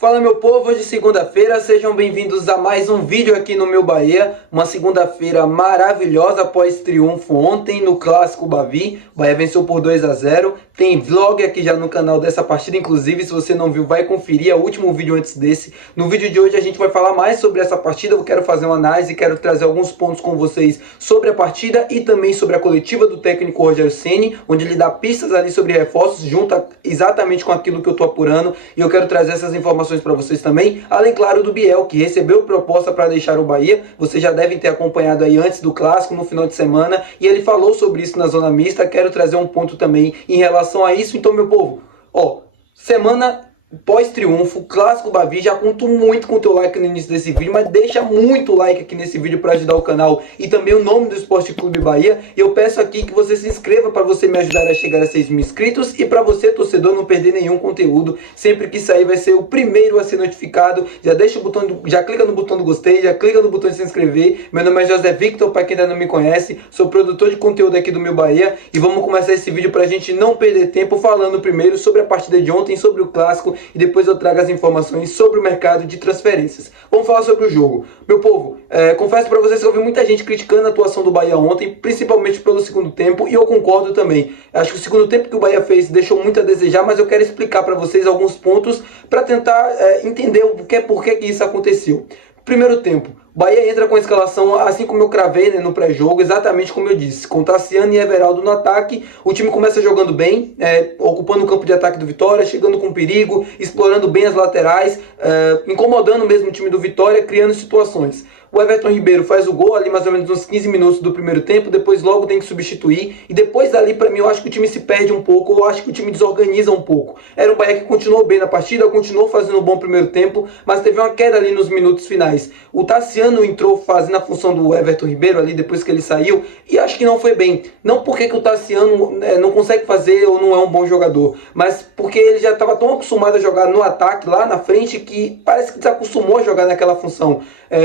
Fala meu povo, hoje é segunda-feira, sejam bem-vindos a mais um vídeo aqui no meu Bahia. Uma segunda-feira maravilhosa após triunfo ontem no Clássico Bavi. O Bahia venceu por 2-0. Tem vlog aqui já no canal dessa partida, inclusive se você não viu vai conferir, é o último vídeo antes desse. No vídeo de hoje a gente vai falar mais sobre essa partida, eu quero fazer uma análise, quero trazer alguns pontos com vocês sobre a partida e também sobre a coletiva do técnico Rogério Ceni, onde ele dá pistas ali sobre reforços, junta exatamente com aquilo que eu tô apurando, e eu quero trazer essas informações para vocês também, além claro do Biel, que recebeu proposta para deixar o Bahia. Vocês já devem ter acompanhado aí antes do Clássico, no final de semana, e ele falou sobre isso na zona mista. Quero trazer um ponto também em relação a isso. Então meu povo, semana pós-triunfo, Clássico Bavi, já conto muito com o teu like no início desse vídeo, mas deixa muito like aqui nesse vídeo para ajudar o canal e também o nome do Esporte Clube Bahia. E eu peço aqui que você se inscreva para você me ajudar a chegar a 6 mil inscritos e para você, torcedor, não perder nenhum conteúdo. Sempre que sair vai ser o primeiro a ser notificado. Já deixa o botão, já clica no botão do gostei, já clica no botão de se inscrever. Meu nome é José Victor, para quem ainda não me conhece, sou produtor de conteúdo aqui do meu Bahia e vamos começar esse vídeo para a gente não perder tempo falando primeiro sobre a partida de ontem, sobre o Clássico, e depois eu trago as informações sobre o mercado de transferências. Vamos falar sobre o jogo. Meu povo, confesso para vocês que eu vi muita gente criticando a atuação do Bahia ontem, principalmente pelo segundo tempo, e eu concordo também. Acho que o segundo tempo que o Bahia fez deixou muito a desejar, mas eu quero explicar para vocês alguns pontos para tentar entender por que isso aconteceu. Primeiro tempo, o Bahia entra com a escalação, assim como eu cravei, no pré-jogo, exatamente como eu disse, com Tassiano e Everaldo no ataque. O time começa jogando bem, ocupando o campo de ataque do Vitória, chegando com perigo, explorando bem as laterais, incomodando mesmo o time do Vitória, criando situações. O Everton Ribeiro faz o gol ali mais ou menos uns 15 minutos do primeiro tempo, depois logo tem que substituir, e depois dali pra mim eu acho que o time se perde um pouco, eu acho que o time desorganiza um pouco. Era um Bahia que continuou bem na partida, continuou fazendo um bom primeiro tempo, mas teve uma queda ali nos minutos finais. O Tassiano entrou fazendo a função do Everton Ribeiro ali depois que ele saiu, e acho que não foi bem. Não porque que o Tassiano não consegue fazer ou não é um bom jogador, mas porque ele já estava tão acostumado a jogar no ataque lá na frente que parece que desacostumou a jogar naquela função.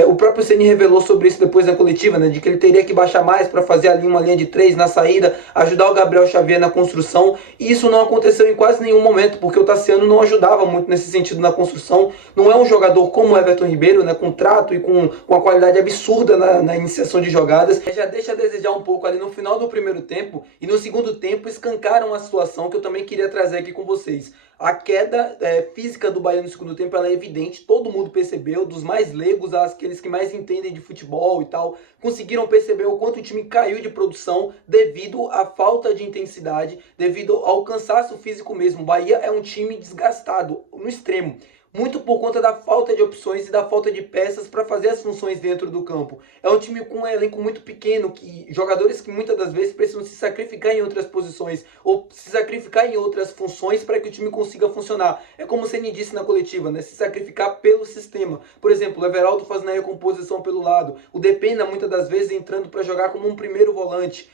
O próprio Ceni revelou sobre isso depois na coletiva, de que ele teria que baixar mais para fazer ali uma linha de 3 na saída, ajudar o Gabriel Xavier na construção, e isso não aconteceu em quase nenhum momento, porque o Tassiano não ajudava muito nesse sentido na construção. Não é um jogador como o Everton Ribeiro, com trato e com a qualidade absurda na iniciação de jogadas. Já deixa a desejar um pouco ali no final do primeiro tempo, e no segundo tempo escancaram a situação que eu também queria trazer aqui com vocês. A queda física do Bahia no segundo tempo ela é evidente, todo mundo percebeu, dos mais leigos àqueles que mais entendem de futebol e tal, conseguiram perceber o quanto o time caiu de produção devido à falta de intensidade, devido ao cansaço físico mesmo. O Bahia é um time desgastado no extremo, muito por conta da falta de opções e da falta de peças para fazer as funções dentro do campo. É um time com um elenco muito pequeno, jogadores que muitas das vezes precisam se sacrificar em outras posições ou se sacrificar em outras funções para que o time consiga funcionar. É como o Ceni disse na coletiva, se sacrificar pelo sistema. Por exemplo, o Everaldo fazendo a recomposição pelo lado, o Depena muitas das vezes entrando para jogar como um primeiro volante.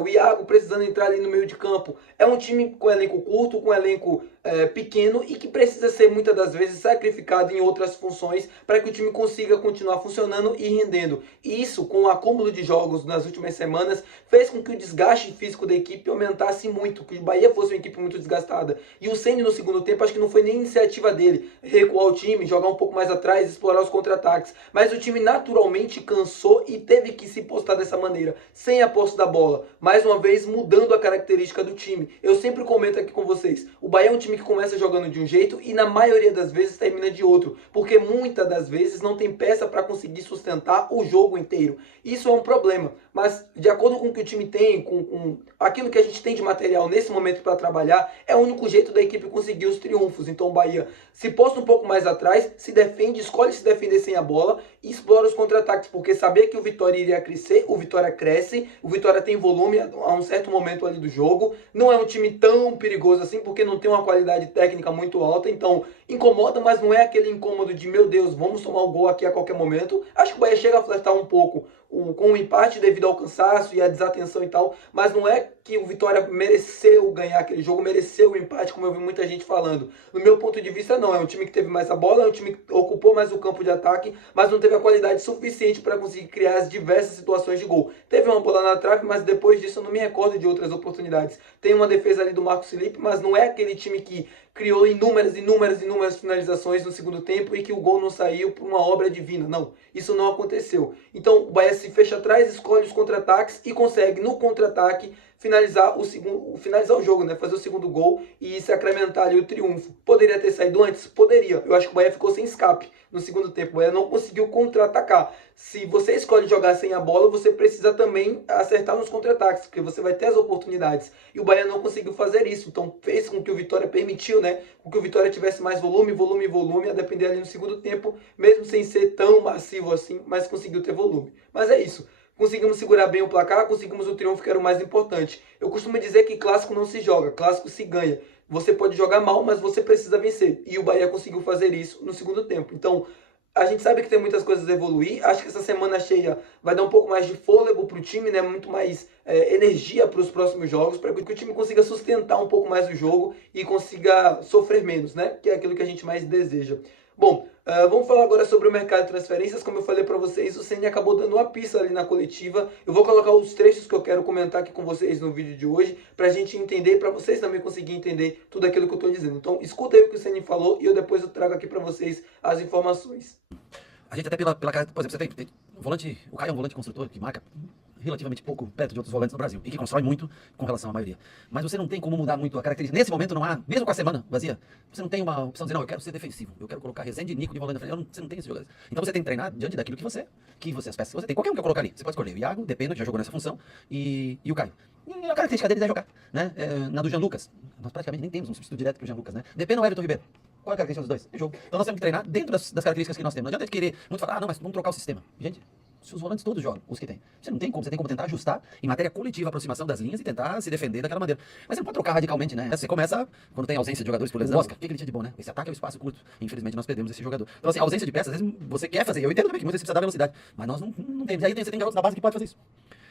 O Iago precisando entrar ali no meio de campo. É um time com elenco curto, com elenco pequeno e que precisa ser muitas das vezes sacrificado em outras funções para que o time consiga continuar funcionando e rendendo. E isso, com o acúmulo de jogos nas últimas semanas, fez com que o desgaste físico da equipe aumentasse muito, que o Bahia fosse uma equipe muito desgastada. E o Ceni no segundo tempo, acho que não foi nem iniciativa dele recuar o time, jogar um pouco mais atrás, explorar os contra-ataques, mas o time naturalmente cansou e teve que se postar dessa maneira, sem a posse da bola, mais uma vez mudando a característica do time. Eu sempre comento aqui com vocês, o Bahia é um time que começa jogando de um jeito e na maioria das vezes termina de outro, porque muitas das vezes não tem peça para conseguir sustentar o jogo inteiro. Isso é um problema, mas de acordo com o que o time tem, com aquilo que a gente tem de material nesse momento para trabalhar, é o único jeito da equipe conseguir os triunfos. Então o Bahia se posta um pouco mais atrás, se defende, escolhe se defender sem a bola e explora os contra-ataques, porque sabia que o Vitória iria crescer, o Vitória cresce, o Vitória tem volume a um certo momento ali do jogo, não é um time tão perigoso assim, porque não tem uma qualidade técnica muito alta, então incomoda, mas não é aquele incômodo de meu Deus, vamos tomar o gol aqui a qualquer momento. Acho que o Bahia chega a flertar um pouco com o empate devido ao cansaço e à desatenção e tal, mas não é que o Vitória mereceu ganhar aquele jogo, mereceu o empate, como eu vi muita gente falando. No meu ponto de vista, não. É um time que teve mais a bola, é um time que ocupou mais o campo de ataque, mas não teve a qualidade suficiente para conseguir criar as diversas situações de gol. Teve uma bola na trave, mas depois disso eu não me recordo de outras oportunidades. Tem uma defesa ali do Marcos Felipe, mas não é aquele time que criou inúmeras finalizações no segundo tempo e que o gol não saiu por uma obra divina. Não, isso não aconteceu. Então o Bahia se fecha atrás, escolhe os contra-ataques e consegue no contra-ataque finalizar o jogo, né? Fazer o segundo gol e sacramentar ali o triunfo. Poderia ter saído antes? Poderia. Eu acho que o Bahia ficou sem escape no segundo tempo. O Bahia não conseguiu contra-atacar. Se você escolhe jogar sem a bola, você precisa também acertar nos contra-ataques, porque você vai ter as oportunidades. E o Bahia não conseguiu fazer isso. Então fez com que o Vitória permitiu, né? Com que o Vitória tivesse mais volume, a depender ali no segundo tempo, mesmo sem ser tão massivo assim, mas conseguiu ter volume. Mas é isso. Conseguimos segurar bem o placar, conseguimos o triunfo, que era o mais importante. Eu costumo dizer que clássico não se joga, clássico se ganha. Você pode jogar mal, mas você precisa vencer. E o Bahia conseguiu fazer isso no segundo tempo. Então, a gente sabe que tem muitas coisas a evoluir. Acho que essa semana cheia vai dar um pouco mais de fôlego para o time, né? Muito mais energia para os próximos jogos, para que o time consiga sustentar um pouco mais o jogo e consiga sofrer menos, né? Que é aquilo que a gente mais deseja. Bom, vamos falar agora sobre o mercado de transferências. Como eu falei para vocês, o Ceni acabou dando uma pista ali na coletiva. Eu vou colocar os trechos que eu quero comentar aqui com vocês no vídeo de hoje, para a gente entender e para vocês também conseguirem entender tudo aquilo que eu estou dizendo. Então, escuta aí o que o Ceni falou e eu depois eu trago aqui para vocês as informações. A gente até pela cara, por exemplo, você tem o volante, o Caio é um volante construtor que marca relativamente pouco perto de outros volantes no Brasil e que constrói muito com relação à maioria. Mas você não tem como mudar muito a característica. Nesse momento não há, mesmo com a semana vazia, você não tem uma opção de dizer, não, eu quero ser defensivo, eu quero colocar Rezende e Nico de volante na frente. Você não tem esses jogadores. Então você tem que treinar diante daquilo que as peças que você tem. Qualquer um que eu colocar ali. Você pode escolher o Iago, Depena, que já jogou nessa função, e o Caio. E a característica deles é jogar, né? Na do Jean Lucas, nós praticamente nem temos um substituto direto pro Jean Lucas, né? Depena ou Everton Ribeiro. Qual é a característica dos dois? É jogo. Então nós temos que treinar dentro das características que nós temos. Não adianta querer muito falar, não, mas vamos trocar o sistema. Gente, se os volantes todos jogam, os que tem. Você não tem como, você tem como tentar ajustar em matéria coletiva a aproximação das linhas e tentar se defender daquela maneira. Mas você não pode trocar radicalmente, né? Você começa, quando tem ausência de jogadores por lesão, o Oscar, o que ele tinha de bom, né? Esse ataque é o espaço curto. Infelizmente nós perdemos esse jogador. Então assim, a ausência de peças, às vezes você quer fazer. Eu entendo também que muitas vezes precisa dar velocidade, mas nós não temos. Aí você tem garotos na base que pode fazer isso.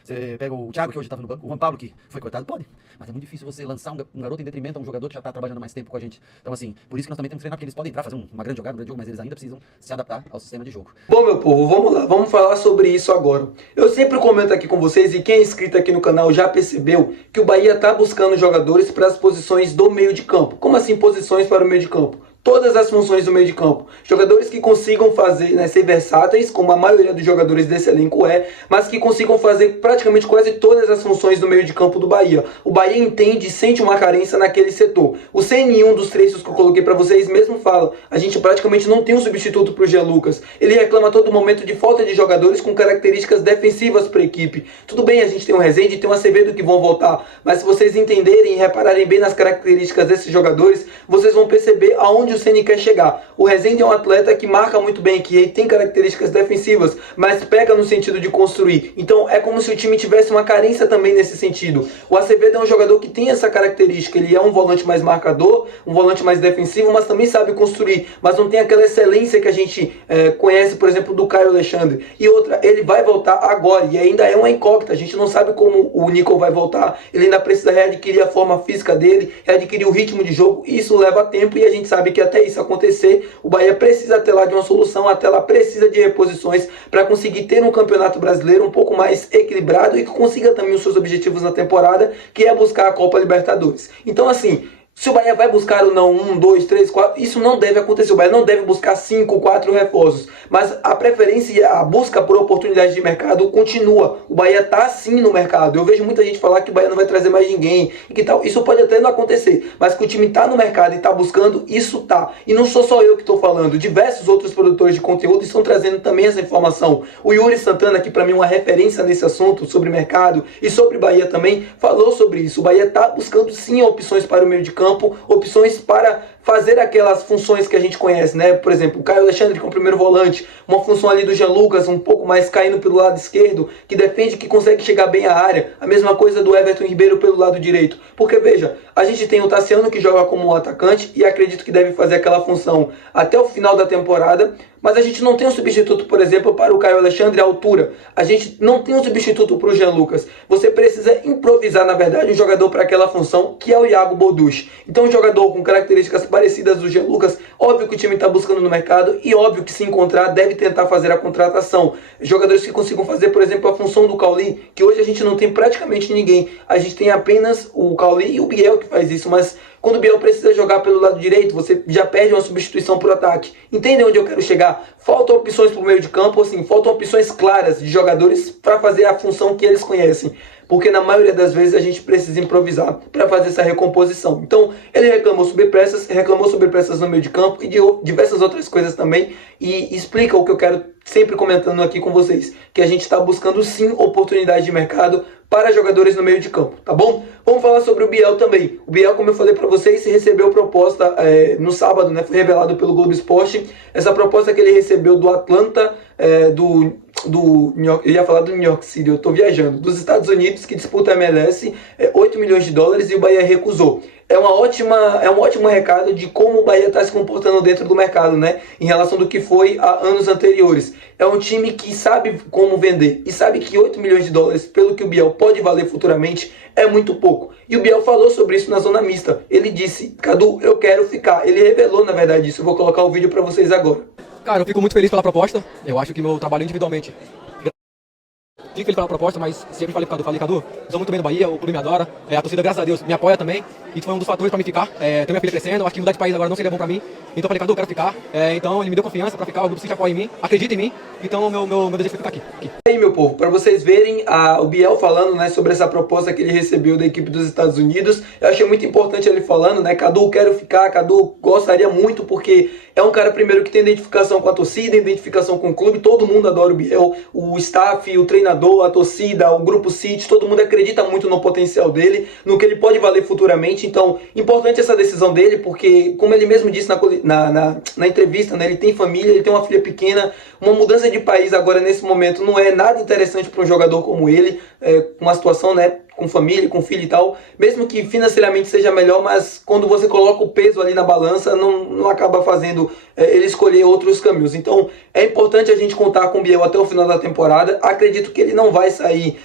Você pega o Thiago, que hoje estava no banco, o Juan Pablo, que foi cortado, pode. Mas é muito difícil você lançar um garoto em detrimento a um jogador que já está trabalhando mais tempo com a gente. Então, assim, por isso que nós também temos que treinar, porque eles podem entrar, fazer uma grande jogada, um grande jogo, mas eles ainda precisam se adaptar ao sistema de jogo. Bom, meu povo, vamos lá, vamos falar sobre isso agora. Eu sempre comento aqui com vocês, e quem é inscrito aqui no canal já percebeu que o Bahia está buscando jogadores para as posições do meio de campo. Como assim posições para o meio de campo? Todas as funções do meio de campo. Jogadores que consigam fazer, né, ser versáteis, como a maioria dos jogadores desse elenco é, mas que consigam fazer praticamente quase todas as funções do meio de campo do Bahia. O Bahia entende e sente uma carência naquele setor. O CN, um dos trechos que eu coloquei para vocês, mesmo fala, a gente praticamente não tem um substituto para o Jean Lucas. Ele reclama a todo momento de falta de jogadores com características defensivas para a equipe. Tudo bem, a gente tem o Rezende e tem o Acevedo que vão voltar, mas se vocês entenderem e repararem bem nas características desses jogadores, vocês vão perceber aonde o Ceni quer chegar. O Rezende é um atleta que marca muito bem, que tem características defensivas, mas pega no sentido de construir. Então é como se o time tivesse uma carência também nesse sentido. O Acevedo é um jogador que tem essa característica, ele é um volante mais marcador, um volante mais defensivo, mas também sabe construir, mas não tem aquela excelência que a gente conhece, por exemplo, do Caio Alexandre. E outra, ele vai voltar agora, e ainda é uma incógnita, a gente não sabe como o Nico vai voltar, ele ainda precisa readquirir a forma física dele, readquirir o ritmo de jogo, e isso leva tempo, e a gente sabe que até isso acontecer, o Bahia precisa até lá de uma solução, até lá precisa de reposições para conseguir ter um campeonato brasileiro um pouco mais equilibrado e que consiga também os seus objetivos na temporada, que é buscar a Copa Libertadores. Então assim, se o Bahia vai buscar ou não 1, 2, 3, 4, isso não deve acontecer. O Bahia não deve buscar 5, 4 reforços. Mas a preferência e a busca por oportunidades de mercado continua. O Bahia está sim no mercado. Eu vejo muita gente falar que o Bahia não vai trazer mais ninguém e que tal. Isso pode até não acontecer. Mas que o time está no mercado e está buscando, isso tá. E não sou só eu que estou falando. Diversos outros produtores de conteúdo estão trazendo também essa informação. O Yuri Santana, que para mim é uma referência nesse assunto, sobre mercado e sobre Bahia também, falou sobre isso. O Bahia está buscando sim opções para o meio de campo, opções para fazer aquelas funções que a gente conhece, né? Por exemplo, o Caio Alexandre com o primeiro volante, uma função ali do Jean Lucas, um pouco mais caindo pelo lado esquerdo, que defende, que consegue chegar bem à área. A mesma coisa do Everton Ribeiro pelo lado direito. Porque, veja, a gente tem o Tassiano que joga como um atacante e acredito que deve fazer aquela função até o final da temporada, mas a gente não tem um substituto, por exemplo, para o Caio Alexandre à altura. A gente não tem um substituto para o Jean Lucas. Você precisa improvisar, na verdade, um jogador para aquela função, que é o Iago Boduch. Então, um jogador com características parecidas do Jean Lucas, óbvio que o time está buscando no mercado e óbvio que, se encontrar, deve tentar fazer a contratação. Jogadores que consigam fazer, por exemplo, a função do Cauli, que hoje a gente não tem praticamente ninguém. A gente tem apenas o Cauli e o Biel que faz isso, mas quando o Biel precisa jogar pelo lado direito, você já perde uma substituição para o ataque. Entendem onde eu quero chegar? Faltam opções para o meio de campo, assim, faltam opções claras de jogadores para fazer a função que eles conhecem. Porque na maioria das vezes a gente precisa improvisar para fazer essa recomposição. Então, ele reclamou sobre pressas no meio de campo e de diversas outras coisas também. E explica o que eu quero sempre comentando aqui com vocês, que a gente está buscando sim oportunidade de mercado para jogadores no meio de campo, tá bom? Vamos falar sobre o Biel também. O Biel, como eu falei para vocês, recebeu proposta no sábado, né? Foi revelado pelo Globo Esporte. Essa proposta que ele recebeu do Atlanta, do New York, eu ia falar do New York City, eu tô viajando, dos Estados Unidos, que disputa a MLS, 8 milhões de dólares, e o Bahia recusou. É um ótimo recado de como o Bahia está se comportando dentro do mercado, né? Em relação do que foi há anos anteriores. É um time que sabe como vender e sabe que 8 milhões de dólares, pelo que o Biel pode valer futuramente, é muito pouco. E o Biel falou sobre isso na zona mista. Ele disse: Cadu, eu quero ficar. Ele revelou, na verdade, isso. Eu vou colocar o vídeo para vocês agora. Cara, eu fico muito feliz pela proposta. Eu acho que meu trabalho individualmente... Fico feliz pela proposta, mas sempre falei, Cadu, estou muito bem no Bahia, o clube me adora, a torcida, graças a Deus, me apoia também. E foi um dos fatores para me ficar. Tenho minha filha crescendo, acho que mudar de país agora não seria bom para mim. Então eu falei, Cadu, eu quero ficar. Então ele me deu confiança para ficar, o grupo se apoia em mim, acredita em mim. Então meu desejo foi ficar aqui. Aí, meu povo, para vocês verem o Biel falando, né, sobre essa proposta que ele recebeu da equipe dos Estados Unidos. Eu achei muito importante ele falando, né, Cadu, quero ficar, Cadu, gostaria muito, porque é um cara, primeiro, que tem identificação com a torcida, identificação com o clube. Todo mundo adora o Biel, o staff, o treinador, a torcida, o grupo City, todo mundo acredita muito no potencial dele, no que ele pode valer futuramente. Então, importante essa decisão dele, porque, como ele mesmo disse na entrevista, né, ele tem família, ele tem uma filha pequena. Uma mudança de país agora, nesse momento, não é nada interessante para um jogador como ele, com uma situação, né, com família, com filho e tal, mesmo que financeiramente seja melhor, mas quando você coloca o peso ali na balança, não acaba fazendo ele escolher outros caminhos. Então, é importante a gente contar com o Biel até o final da temporada. Acredito que ele não vai sair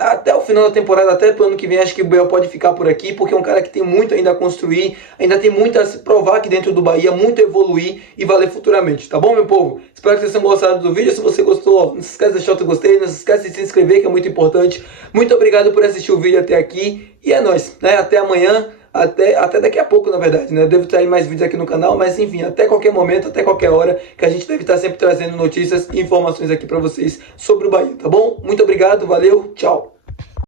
até o final da temporada, até pro ano que vem. Acho que o Biel pode ficar por aqui, porque é um cara que tem muito ainda a construir, ainda tem muito a se provar aqui dentro do Bahia, muito a evoluir e valer futuramente, tá bom, meu povo? Espero que vocês tenham gostado do vídeo. Se você gostou, não se esquece de deixar o seu gostei, não se esquece de se inscrever, que é muito importante. Muito obrigado por assistir o vídeo até aqui, e é nóis, né? Até amanhã, até daqui a pouco, na verdade, né? Eu devo trazer mais vídeos aqui no canal, mas enfim, até qualquer momento, até qualquer hora, que a gente deve estar sempre trazendo notícias e informações aqui pra vocês sobre o Bahia, tá bom? Muito obrigado, valeu, tchau!